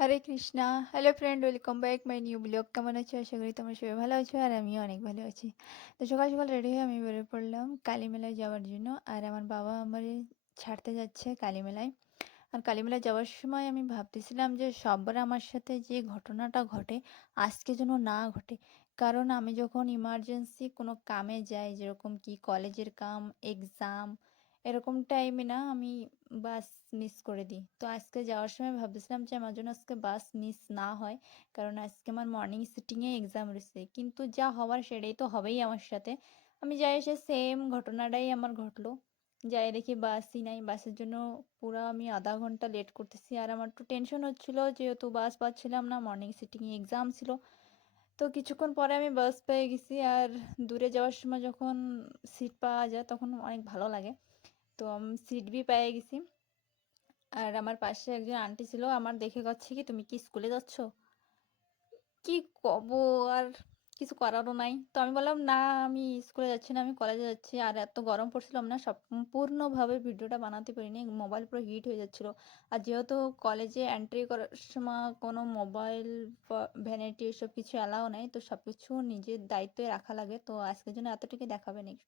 Hare Krishna. Hello friend, welcome back my new blog. কেমন আছো? আশা করি তোমরা সবাই ভালো আছো আর আমিও অনেক ভালো আছি। তো সকাল সকাল রেডি হয়ে আমি বেরিয়ে পড়লাম কালী মেলায় যাওয়ার জন্য। আর আমার বাবা আমার ছাড়তে যাচ্ছে কালী মেলায়। আর কালী মেলায় যাওয়ার সময় আমি ভাবতেছিলাম যে সবার আমার সাথে যে ঘটনাটা ঘটে আজকে যেন না ঘটে। কারণ আমি যখন ইমার্জেন্সি কোনো কামে যাই, যেরকম কি কলেজের কাম, এক্সাম, এরকম টাইমে না আমি বাস মিস করে দিই। তো আজকে যাওয়ার সময় ভাবতেছিলাম যে আমার জন্য আজকে বাস মিস না হয়, কারণ আজকে আমার মর্নিং সিটিংয়ে এক্সাম রয়েছে। কিন্তু যা হওয়ার সেটাই তো হবেই আমার সাথে। আমি যাই এসে সেম ঘটনাটাই আমার ঘটলো। যাই দেখি বাসই নাই। বাসের জন্য পুরা আমি আধা ঘন্টা লেট করতেছি। আর আমার একটু টেনশন হচ্ছিল যেহেতু বাস পাচ্ছিলাম না, মর্নিং সিটিংয়ে এক্সাম ছিল। তো কিছুক্ষণ পরে আমি বাস পেয়ে গেছি। আর দূরে যাওয়ার সময় যখন সিট পাওয়া যায় তখন অনেক ভালো লাগে। তো আমি সিট বি পেয়ে গেছি। আর আমার পাশে একজন আন্টি ছিল, আমার দেখে গেছে কি তুমি কি স্কুলে যাচ্ছ। কি কব আর, কিছু করারও নাই। তো আমি বললাম না, আমি স্কুলে যাচ্ছি না, আমি কলেজে যাচ্ছি। আর এত গরম পড়ছিলাম না, সম্পূর্ণভাবে ভিডিওটা বানাতে পারিনি, মোবাইল পুরো হিট হয়ে যাচ্ছিল। আর যেহেতু কলেজে এন্ট্রি করার সময় কোনো মোবাইল, ভ্যানিটি এসব কিছু অ্যালাও নাই, তো সব কিছু নিজের দায়িত্বে রাখা লাগে। তো আজকের জন্য এতটুকু দেখাবে নাকি।